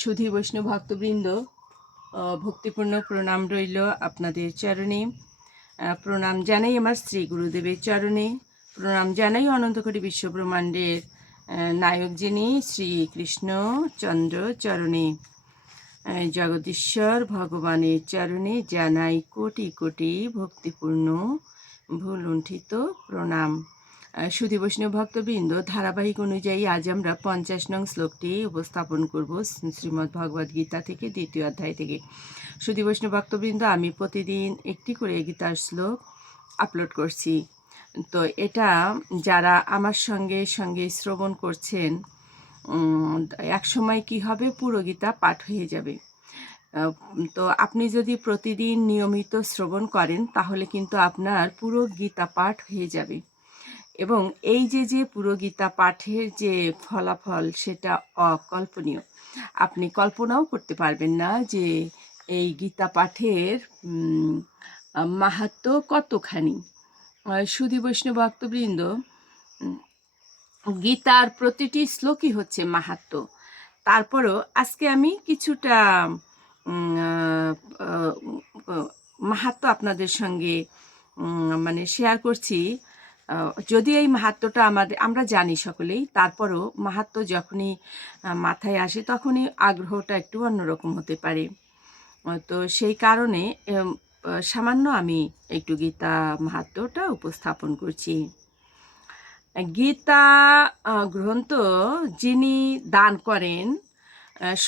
সুধী বৈষ্ণব ভক্তবৃন্দ ভক্তিপূর্ণ প্রণাম রইল আপনাদের চরণে। প্রণাম জানাই আমার শ্রী গুরুদেবের চরণে। প্রণাম জানাই অনন্তকরী বিশ্বব্রহ্মাণ্ডের নায়ক যিনি শ্রীকৃষ্ণ চন্দ্র চরণে। জগদীশ্বর ভগবানের চরণে জানাই কোটি কোটি ভক্তিপূর্ণ, ভুলুণ্ঠিত প্রণাম। সুধী বৈষ্ণব ভক্তবৃন্দ, ধারাবাহিক অনুযায়ী আজ আমরা পঞ্চাশ নং শ্লোকটি উপস্থাপন করব শ্রীমদ্ ভগবদ গীতা থেকে দ্বিতীয় অধ্যায় থেকে। সুধী বৈষ্ণব ভক্তবৃন্দ, আমি প্রতিদিন একটি করে গীতার শ্লোক আপলোড করছি। তো এটা যারা আমার সঙ্গে সঙ্গে শ্রবণ করছেন এক সময় কি হবে, পুরো গীতা পাঠ হয়ে যাবে। তো আপনি যদি প্রতিদিন নিয়মিত শ্রবণ করেন, তাহলে কিন্তু আপনার পুরো গীতা পাঠ হয়ে যাবে। এবং এই যে যে পুরো গীতা পাঠের যে ফলাফল সেটা অকল্পনীয়। আপনি কল্পনাও করতে পারবেন না যে এই গীতা পাঠের মাহাত্ম্য কতখানি। সুধী বৈষ্ণব ভক্তবৃন্দ গীতার প্রতিটি শ্লোকই হচ্ছে মাহাত্ম্য তারপরও আজকে আমি কিছুটা মাহাত্ম্য আপনাদের সঙ্গে মানে শেয়ার করছি। যদি এই মাহাত্ম্যটা আমাদের, আমরা জানি সকলেই, তারপরও মাহাত্ম্য যখনই মাথায় আসে তখনই আগ্রহটা একটু অন্যরকম হতে পারে। তো সেই কারণে সামান্য আমি একটু গীতা মাহাত্ম্যটা উপস্থাপন করছি। গীতা গ্রন্থ যিনি দান করেন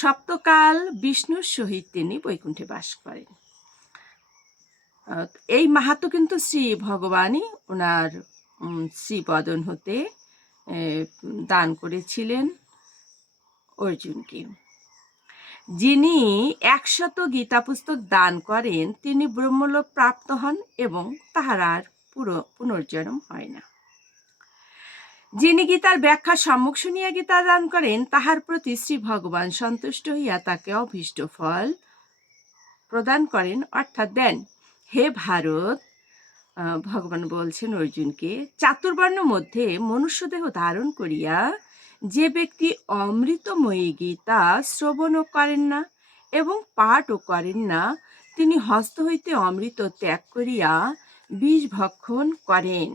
সপ্তকাল বিষ্ণুর সহিত তিনি বৈকুণ্ঠে বাস করেন। এই মাহাত্ম কিন্তু শ্রী ভগবানই ওনার শ্রীবদন হতে দান করেছিলেন অর্জুনকে। যিনি একশত গীতা পুস্তক দান করেন, তিনি ব্রহ্মলোক প্রাপ্ত হন এবং তাহার আর পুরো, পুনর্জন্ম হয় না। যিনি গীতার ব্যাখ্যা সম্মুখ শুনিয়া গীতা দান করেন, তাহার প্রতি শ্রী ভগবান সন্তুষ্ট হইয়া তাকে অভীষ্ট ফল প্রদান করেন। অর্থাৎ দেন, হে ভারত ভগবান বলছেন অর্জুনকে চাতুর্বর্ণ মধ্যে মনুষ্যদেহ ধারণ করিয়া যে ব্যক্তি অমৃতময়ী গীতা শ্রবণও করেন না এবং পাঠও করেন না, তিনি হস্ত হইতে অমৃত ত্যাগ করিয়া বীজ ভক্ষণ করেন।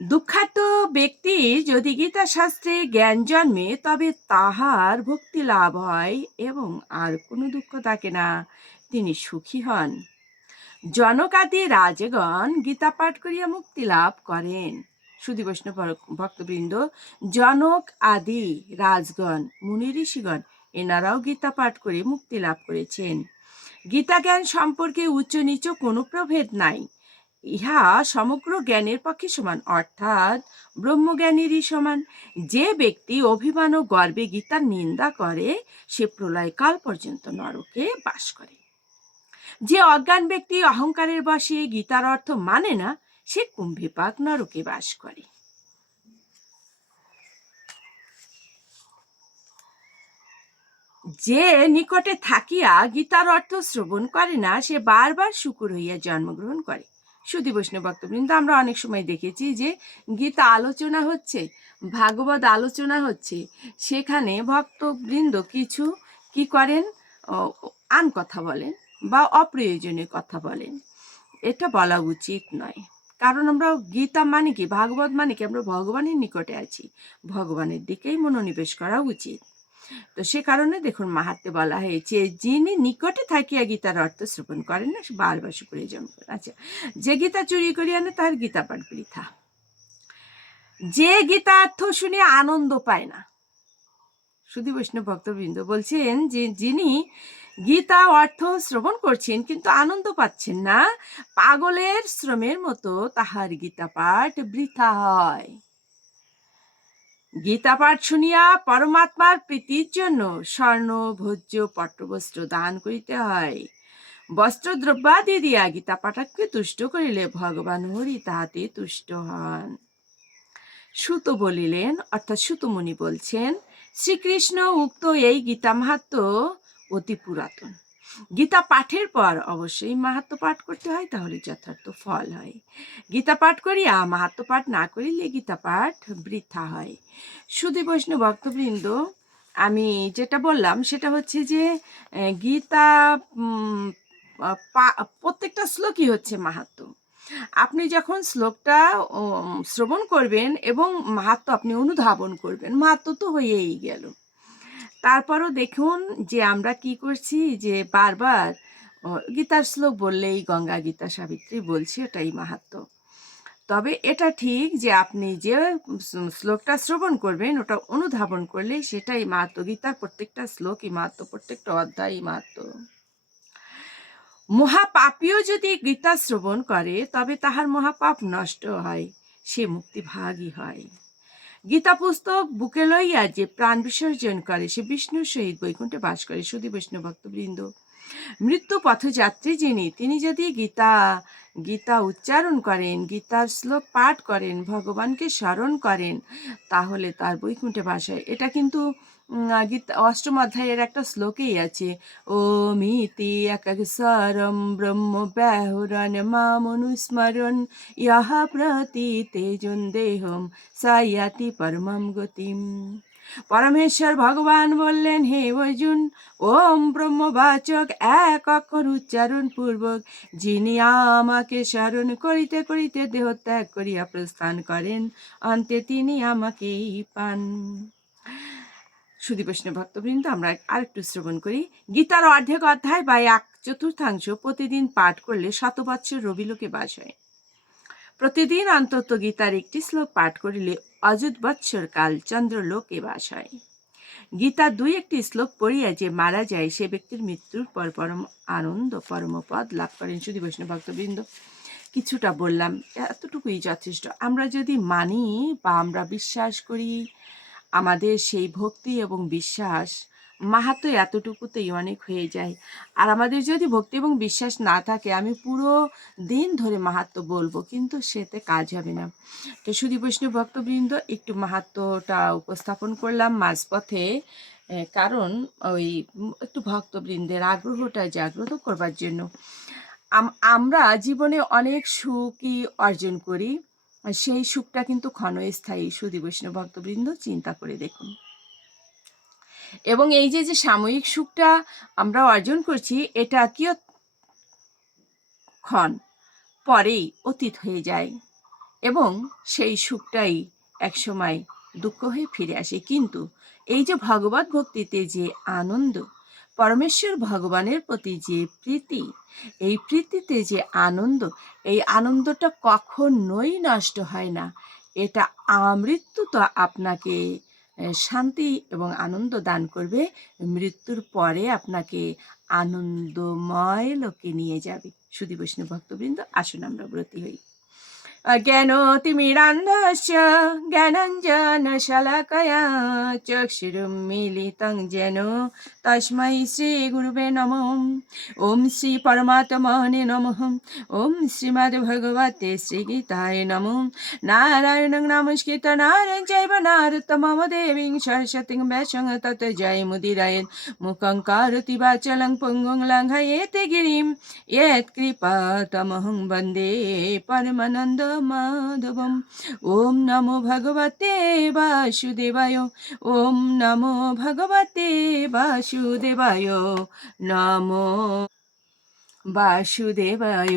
দুঃখার্ত ব্যক্তি যদি গীতা শাস্ত্রে জ্ঞান জন্মে, তবে তাহার ভক্তি লাভ হয় এবং আর কোনো দুঃখ থাকে না, তিনি সুখী হন। জনকাদি রাজগণ গীতা পাঠ করিয়া মুক্তি লাভ করেন। সুধী বৈষ্ণব ভক্তবৃন্দ, জনক আদি রাজগণ, মুনি ঋষিগণ, এনারাও গীতা পাঠ করে মুক্তি লাভ করেছেন। গীতা জ্ঞান সম্পর্কে উচ্চ নিচ কোনো প্রভেদ নাই। ইহা সমগ্র জ্ঞানের পক্ষে সমান, অর্থাৎ ব্রহ্মজ্ঞানেরই সমান। যে ব্যক্তি অভিমান ও গর্বে গীতার নিন্দা করে, সে প্রলয়কাল পর্যন্ত নরকে বাস করে। যে অজ্ঞান ব্যক্তি অহংকারের বসে গীতার অর্থ মানে না, সে কুম্ভীপাক নরকে বাস করে। যে নিকটে থাকিয়া গীতার অর্থ শ্রবণ করে না, সে বারবার শুকুর হইয়া জন্মগ্রহণ করে। সুধী বৈষ্ণব ভক্তবৃন্দ, আমরা অনেক সময় দেখেছি যে গীতা আলোচনা হচ্ছে, ভাগবত আলোচনা হচ্ছে। সেখানে ভক্তবৃন্দ কিছু কি করেন? আন কথা বলেন। বা অপ্রয়োজনীয় কথা বলেন। এটা বলা উচিত নয়। কারণ আমরা গীতা মানে কি, ভাগবত মানে কি, আমরা ভগবানের নিকটে আছি। ভগবানের দিকেই মনোনিবেশ করা উচিত। তো সে কারণে দেখুন মাহাত্মে বলা হয়েছে, যিনি নিকটে থাকিয়া গীতার অর্থ শ্রবণ করেন না বারবার করেন। আচ্ছা যে গীতা চুরি করি আনে তার গীতা পাঠ বৃথা। যে গীতার্থ শুনে আনন্দ পায় না। শুধু বৈষ্ণব ভক্তবৃন্দ বলছেন যে যিনি গীতা অর্থ শ্রবণ করছেন, কিন্তু আনন্দ পাচ্ছেন না। পাগলের শ্রমের মতো তাহার গীতা পাঠ বৃথা হয়। গীতা পাঠ শুনিয়া পরমাত্মার প্রীতির জন্য স্বর্ণ, ভোজ্য, পট্টবস্ত্র দান করিতে হয়। বস্ত্র দ্রব্যাদি দিয়া গীতা পাঠককে তুষ্ট করিলে ভগবান হরি তাহাতে তুষ্ট হন। সুত বলিলেন, অর্থাৎ সুতমুনি বলছেন, শ্রীকৃষ্ণ উক্ত এই গীতা মাহাত্ম অতি পুরাতন। গীতা পাঠের পর অবশ্যই মাহাত্ম পাঠ করতে হয়, তাহলে যথার্থ ফল হয়। গীতা পাঠ করিয়া মাহাত্ম পাঠ না করিলে গীতা পাঠ বৃথা হয়। সুধী বৈষ্ণব ভক্তবৃন্দ, আমি যেটা বললাম সেটা হচ্ছে যে গীতা প্রত্যেকটা শ্লোকই হচ্ছে মাহাত্ম। আপনি যখন শ্লোকটা শ্রবণ করবেন এবং মাহাত্ম আপনি অনুধাবন করবেন, মাহাত্ম তো হয়েই গেল। তারপরও দেখুন যে আমরা কি করছি, যে বারবার গীতার শ্লোক বললেই গঙ্গা গীতা সাবিত্রী বলছি, এটাই মাহাত্ম। তবে এটা ঠিক যে আপনি যে শ্লোকটা শ্রবণ করবেন, ওটা অনুধাবন করলে সেটাই মাহাত্ম। গীতার প্রত্যেকটা শ্লোকই মাহাত্ম, প্রত্যেকটা অধ্যায়ই মাহাত্ম। মহাপাপীও যদি গীতা শ্রবণ করে, তবে তাহার মহাপাপ নষ্ট হয়, সে মুক্তিভাগই হয়। গীতা পুস্তক বুকে লইয়া যে প্রাণ বিসর্জন করে, সে বিষ্ণুর সহিত বৈকুণ্ঠে বাস করে। শুধু বৈষ্ণব ভক্তবৃন্দ, মৃত্যু পথযাত্রী যিনি, তিনি যদি গীতা গীতা উচ্চারণ করেন, গীতার শ্লোক পাঠ করেন, ভগবানকে স্মরণ করেন, তাহলে তার বৈকুণ্ঠে বাস হয়। এটা কিন্তু গীতা অষ্টম অধ্যায়ের একটা শ্লোকেই আছে। ও মিতি একাক্ষরম ব্রহ্ম ব্যাহুরণ মামনুস্মরণ, ইহা প্রতি তেজন দেহম সায়াতি পরমম গতিম। পরমেশ্বর ভগবান বললেন, হে অর্জুন, ওম ব্রহ্মবাচক এক অক্ষর উচ্চারণ পূর্বক, যিনি আমাকে স্মরণ করিতে করিতে দেহ ত্যাগ করিয়া প্রস্থান করেন, অন্তে তিনি আমাকেই পান। সুদী বৈষ্ণব ভক্তবৃন্দ, আমরা আরেকটু শ্রবণ করি। গীতার অর্ধেক অধ্যায় বা এক চতুর্থাংশ প্রতিদিন পাঠ করলে শত বৎসর রবিলোকে বাস হয়। প্রতিদিন অন্তত গীতার একটি শ্লোক পাঠ করিলে অযুত বৎসর কাল চন্দ্রলোকে বাস হয়। গীতার দুই একটি শ্লোক পড়িয়া যে মারা যায়, সে ব্যক্তির মৃত্যুর পর পরম আনন্দ পরমপদ লাভ করেন শুধু বৈষ্ণব ভক্তবৃন্দ। কিছুটা বললাম, এতটুকুই যথেষ্ট। আমরা যদি মানি বা আমরা বিশ্বাস করি আমাদের সেই ভক্তি এবং বিশ্বাস মাহাত্ম এতটুকুতেই অনেক হয়ে যায়। আর আমাদের যদি ভক্তি এবং বিশ্বাস না থাকে, আমি পুরো দিন ধরে মাহাত্ম বলব, কিন্তু সেতে কাজ হবে না। তো শুধু বৈষ্ণব ভক্তবৃন্দ, একটু মাহাত্মটা উপস্থাপন করলাম মাঝপথে কারণ ওই একটু ভক্তবৃন্দের আগ্রহটা জাগ্রত করবার জন্য। আমরা জীবনে অনেক সুখই অর্জন করি। সেই সুখটা কিন্তু ক্ষণস্থায়ী। সুদী বৈষ্ণব ভক্তবৃন্দ চিন্তা করে দেখুন। এবং এই যে যে সাময়িক সুখটা আমরা অর্জন করছি, এটা কি ক্ষণ পরেই অতীত হয়ে যায় এবং সেই সুখটাই একসময় দুঃখ হয়ে ফিরে আসে। কিন্তু এই যে ভগবত ভক্তিতে যে আনন্দ পরমেশ্বর ভগবানের প্রতি যে প্রীতি, এই প্রীতিতে যে আনন্দ, এই আনন্দটা কখনোই নষ্ট হয় না। এটা আমৃত্যু তো আপনাকে শান্তি এবং আনন্দ দান করবে। মৃত্যুর পরে আপনাকে আনন্দময় লোকে নিয়ে যাবে। সুদী বৈষ্ণব ভক্তবৃন্দ, আসুন আমরা ব্রতী হই। अज्ञानोतिमिरान्धश्च ज्ञानञ्जनशलाकया चक्षुरुं मिलितं जनो तस्मै श्रीगुरुवे नमो ॐ श्री परमात्मने नमः ॐ श्रीमद्भगवते श्रीगीताय नमो नारायणं नमस्कृत नारायण जैव नारतमम देवीं सरस्वतीं व्यासं तत् जय मुदिरायन् मुखं कारति वाचलं पुङ्गुं लङ्घयेति गिरिं यत्कृपा तमहं वन्दे परमानन्द परमानन्दमाधवम् ॐ नमो भगवते वासुदेवाय ॐ नमो भगवते वासुदेवाय नमो वासुदेवाय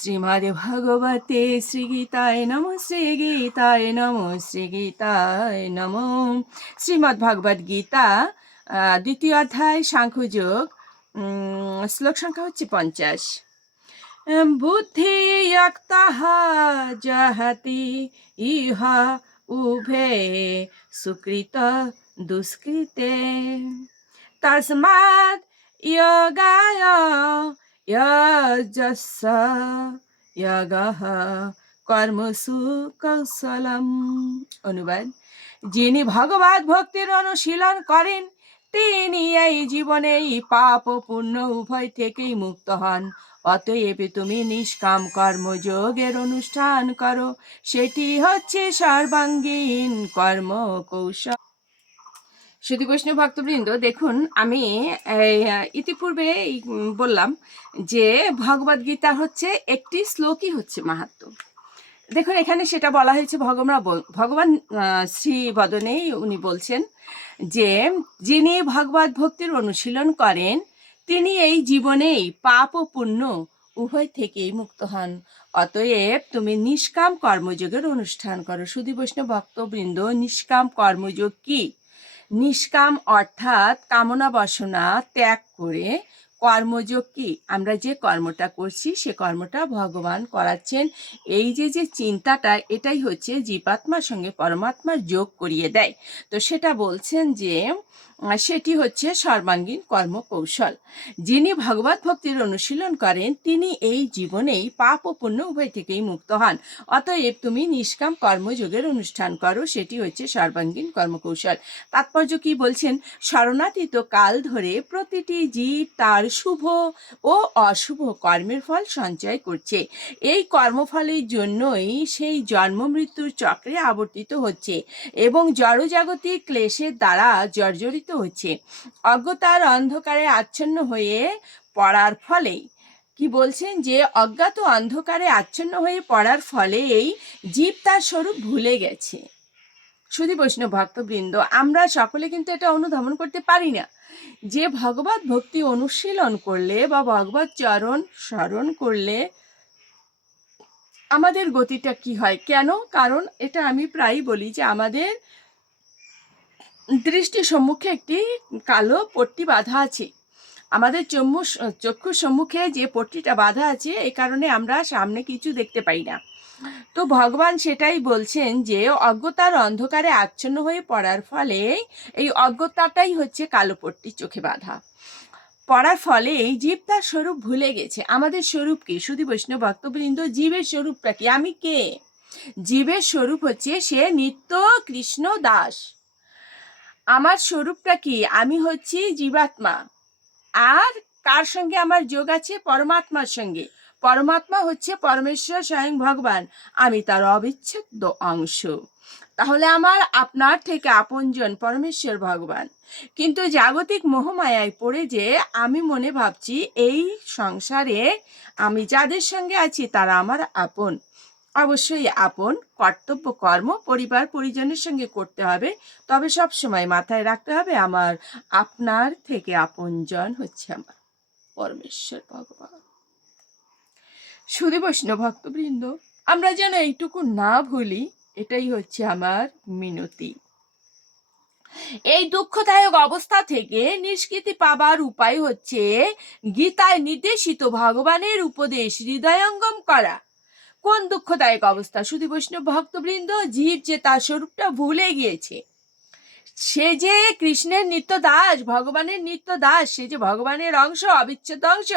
श्रीमद्भगवते श्रीगीताय नमो শ্রীগীতায় নমো শ্রীগীতায় নমো শ্রীমদ্ভগবদ্ গীতা আহ, দ্বিতীয় অধ্যায় সাংখ্যযোগ উম, শ্লোক সংখ্যা হচ্ছে পঞ্চাশ বুদ্ধি জহতি ইহা উভে সুকৃত দুষ্কৃতে তস্মাৎ যোগায় যজস্য যোগঃ কর্মসু কৌশলম অনুবাদ যিনি ভগবত ভক্তির অনুশীলন করেন তিনি এই জীবনে পাপ পুণ্য উভয় থেকেই মুক্ত হন। অতএব তুমি নিষ্কাম কর্মযোগের অনুষ্ঠান করো। সেটি হচ্ছে সর্বাঙ্গীন কর্ম কৌশল সুধী বৈষ্ণব ভক্তবৃন্দ, দেখুন, আমি ইতিপূর্বে বললাম যে, ভগবদ্গীতা হচ্ছে একটি শ্লোকই হচ্ছে মাহাত্ম। দেখুন, এখানে সেটা বলা হয়েছে ভগবান ভগবান শ্রী বদনেই উনি বলছেন যে, যিনি ভগবত ভক্তির অনুশীলন করেন, তিনি এই জীবনেই পাপ ও পুণ্য উভয় থেকেই মুক্ত হন। অতএব তুমি নিষ্কাম কর্মযোগের অনুষ্ঠান করো। শুধু বৈষ্ণব ভক্তবৃন্দ, নিষ্কাম কর্মযোগ কি? নিষ্কাম অর্থাৎ কামনা বাসনা ত্যাগ করে কর্মযোগ কি? আমরা যে কর্মটা করছি, সে কর্মটা ভগবান করাচ্ছেন। এই যে যে চিন্তাটা, এটাই হচ্ছে জীবাত্মার সঙ্গে পরমাত্মার যোগ করিয়ে দেয়। তো সেটা বলছেন যে সেটি হচ্ছে সর্বাঙ্গীন কর্মকৌশল। যিনি ভগবত ভক্তির অনুশীলন করেন, তিনি এই জীবনেই পাপ ও পুণ্য উভয় থেকেই মুক্ত হন। অতএব তুমি নিষ্কাম কর্মযোগের অনুষ্ঠান করো, সেটি হচ্ছে সর্বাঙ্গীন কর্মকৌশল। তাৎপর্য কি বলছেন? শরণাতীত কাল ধরে প্রতিটি জীব তার শুভ ও অশুভ কর্মের ফল সঞ্চয় করছে। এই কর্মফলের জন্যই সেই জন্ম মৃত্যুর চক্রে আবর্তিত হচ্ছে এবং জড়জাগতিক ক্লেশের দ্বারা জর্জরিত হচ্ছে। অজ্ঞতার অন্ধকারে আচ্ছন্ন হয়ে পড়ার ফলেই। কি বলছেন যে, অজ্ঞাত অন্ধকারে আচ্ছন্ন হয়ে পড়ার ফলেই জীব তার স্বরূপ ভুলে গেছে। শুধু বৈষ্ণব ভক্তবৃন্দ, আমরা সকলে কিন্তু এটা অনুধাবন করতে পারি না। যে ভগবত ভক্তি অনুশীলন করলে বা ভগবত চরণ স্মরণ করলে আমাদের গতিটা কি হয়? কেন? কারণ এটা আমি প্রায়ই বলি যে, আমাদের দৃষ্টির সম্মুখে একটি কালো পট্টি বাঁধা আছে। আমাদের চম্মু চক্ষুর সম্মুখে যে পট্টিটা বাঁধা আছে এই কারণে আমরা সামনে কিছু দেখতে পাই না। তো ভগবান সেটাই বলছেন যে, অজ্ঞতার অন্ধকারে আচ্ছন্ন হয়ে পড়ার ফলে এই অজ্ঞতাটাই হচ্ছে কালো পট্টি চোখে বাঁধা। পড়ার ফলে এই জীব তার স্বরূপ ভুলে গেছে। আমাদের স্বরূপ কি? শুধু বৈষ্ণব ভক্তবৃন্দ, জীবের স্বরূপটা কি? আমি কে? জীবের স্বরূপ হচ্ছে সে নিত্য কৃষ্ণ দাস। আমার স্বরূপটা কি? আমি হচ্ছি জীবাত্মা। আর কার সঙ্গে আমার যোগ আছে? পরমাত্মার সঙ্গে। পরমাত্মা হচ্ছে পরমেশ্বর স্বয়ং ভগবান। আমি তার অবিচ্ছেদ্য অংশ। তাহলে আমার, আপনার থেকে আপনজন পরমেশ্বর ভগবান। কিন্তু জাগতিক মোহমায়ায় পড়ে যে আমি মনে ভাবছি, এই সংসারে আমি যাদের সঙ্গে আছি, তারা আমার আপন। অবশ্যই আপন, কর্তব্য, কর্ম, পরিবার, পরিজনের সঙ্গে করতে হবে। তবে সব সময় মাথায় রাখতে হবে আমার, আপনার থেকে আপনজন হচ্ছে আমার। পরমেশ্বর ভগবান। শুধু বৈষ্ণব ভক্তবৃন্দ, আমরা যেন এইটুকু না ভুলি, এটাই হচ্ছে আমার মিনতি। এই দুঃখদায়ক অবস্থা থেকে নিষ্কৃতি পাবার উপায় হচ্ছে গীতায় নির্দেশিত ভগবানের উপদেশ হৃদয়ঙ্গম করা। কোন দুঃখদায়ক অবস্থা? শুধু বৈষ্ণব ভক্তবৃন্দ জীব যে তার স্বরূপটা ভুলে গিয়েছে। সে যে কৃষ্ণের নিত্য দাস, ভগবানের নিত্য দাস, সে যে ভগবানের অংশ, অবিচ্ছেদ্য অংশ,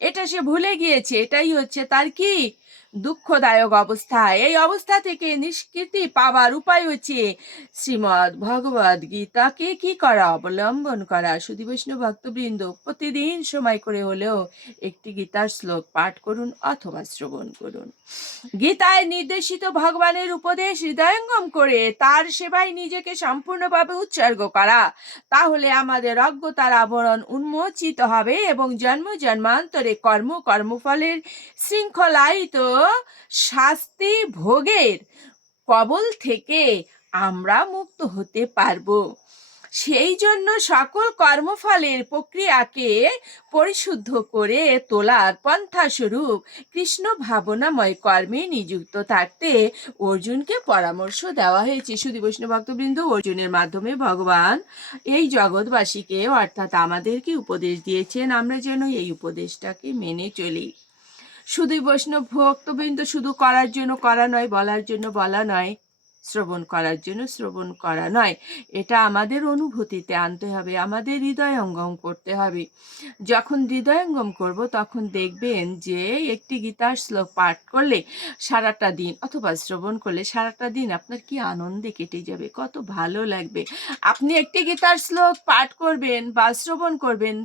এটা সে ভুলে গিয়েছে, এটাই হচ্ছে তার কি? দুঃখদায়ক অবস্থা। এই অবস্থা থেকে নিষ্কৃতি পাবার উপায় হচ্ছে শ্রীমদ ভগবদ গীতাকে কি করা, অবলম্বন করা। শুধু বৈষ্ণব ভক্তবৃন্দ প্রতিদিন সময় করে হলেও একটি গীতার শ্লোক পাঠ করুন অথবা শ্রবণ করুন। গীতায় নির্দেশিত ভগবানের উপদেশ হৃদয়ঙ্গম করে, তার সেবায় নিজেকে সম্পূর্ণভাবে উৎসর্গ করা। তাহলে আমাদের অজ্ঞতার আবরণ উন্মোচিত হবে এবং জন্ম জন্মান্তরে কর্ম কর্মফলের শৃঙ্খলায়িত শাস্তি ভোগের কবল থেকে আমরা মুক্ত হতে পারব। সেই জন্য সকল কর্মফলের প্রক্রিয়াকে পরিশুদ্ধ করে তোলার পন্থাস্বরূপ কৃষ্ণ ভাবনাময় কর্মে নিযুক্ত থাকতে অর্জুনকে পরামর্শ দেওয়া হয়েছে। শুধু বৈষ্ণব ভক্তবৃন্দ, অর্জুনের মাধ্যমে ভগবান এই জগৎবাসীকে অর্থাৎ আমাদেরকে উপদেশ দিয়েছেন। আমরা যেন এই উপদেশটাকে মেনে চলি। শুধু বৈষ্ণব ভক্তবৃন্দ শুধু করার জন্য করা নয়, বলার জন্য বলা নয়। শ্রবণ করার জন্য শ্রবণ করা নয়। এটা আমাদের অনুভূতিতে আনতে হবে, আমাদের হৃদয়ঙ্গম করতে হবে। যখন হৃদয়ঙ্গম করব, তখন দেখবেন যে একটি গীতার শ্লোক পাঠ করলে সারাটা দিন অথবা শ্রবণ করলে সারাটা দিন আপনার কি আনন্দে কেটে যাবে, কত ভালো লাগবে। আপনি একটি গীতার শ্লোক পাঠ করবেন বা শ্রবণ করবেন,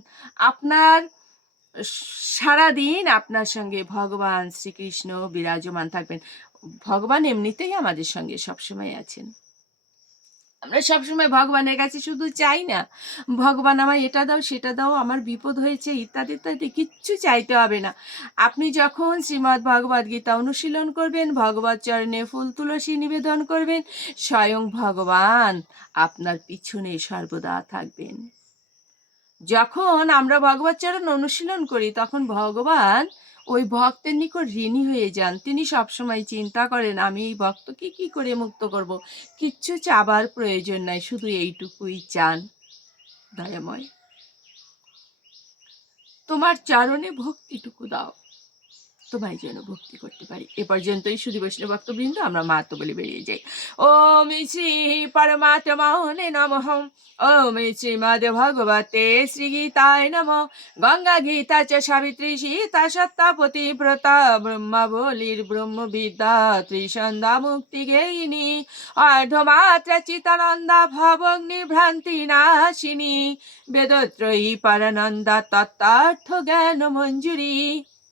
আপনার সারাদিন আপনার সঙ্গে ভগবান শ্রীকৃষ্ণ বিরাজমান থাকবেন। ভগবান এমনিতেই আমাদের সঙ্গে সবসময় আছেন। আমরা সবসময় ভগবানের কাছে শুধু চাই না। ভগবান আমায় এটা দাও, সেটা দাও, আমার বিপদ হয়েছে, ইত্যাদি ইত্যাদি, কিচ্ছু চাইতে হবে না। আপনি যখন শ্রীমদ্ ভগবদ গীতা অনুশীলন করবেন ভগবত চরণে ফুল তুলসী নিবেদন করবেন, স্বয়ং ভগবান আপনার পিছনে সর্বদা থাকবেন। যখন আমরা ভগবত চরণ অনুশীলন করি, তখন ভগবান ওই ভক্তের নিকট ঋণী হয়ে যান। তিনি সবসময় চিন্তা করেন, আমি এই ভক্তকে কি করে মুক্ত করব? কিচ্ছু চাবার প্রয়োজন নাই, শুধু এইটুকুই চান। দয়াময়। তোমার চরণে ভক্তিটুকু দাও। তোমায় যেন ভক্তি করতে পারি। এ পর্যন্তই শুধু বৈষ্ণব ভক্তবৃন্দ, আমরা মাহাত্ম বলে বেরিয়ে যাই। ও ওম শ্রী পরমাত্মনে নমঃ। ওম শ্রীমদ ভগবতে শ্রী গীতায় নম। গঙ্গা গীতা চ সাবিত্রী সীতা সত্তাপতি প্রতা ব্রহ্মাবলীর ব্রহ্মবিদ্যা ত্রিসন্ধ্যা মুক্তি গেয়িনী অর্ধমাত্রা চিতানন্দা ভবগ্নি ভ্রান্তি নাশিনী। বেদত্রয়ী পরানন্দা তত্ত্বার্থ জ্ঞান মঞ্জুরি।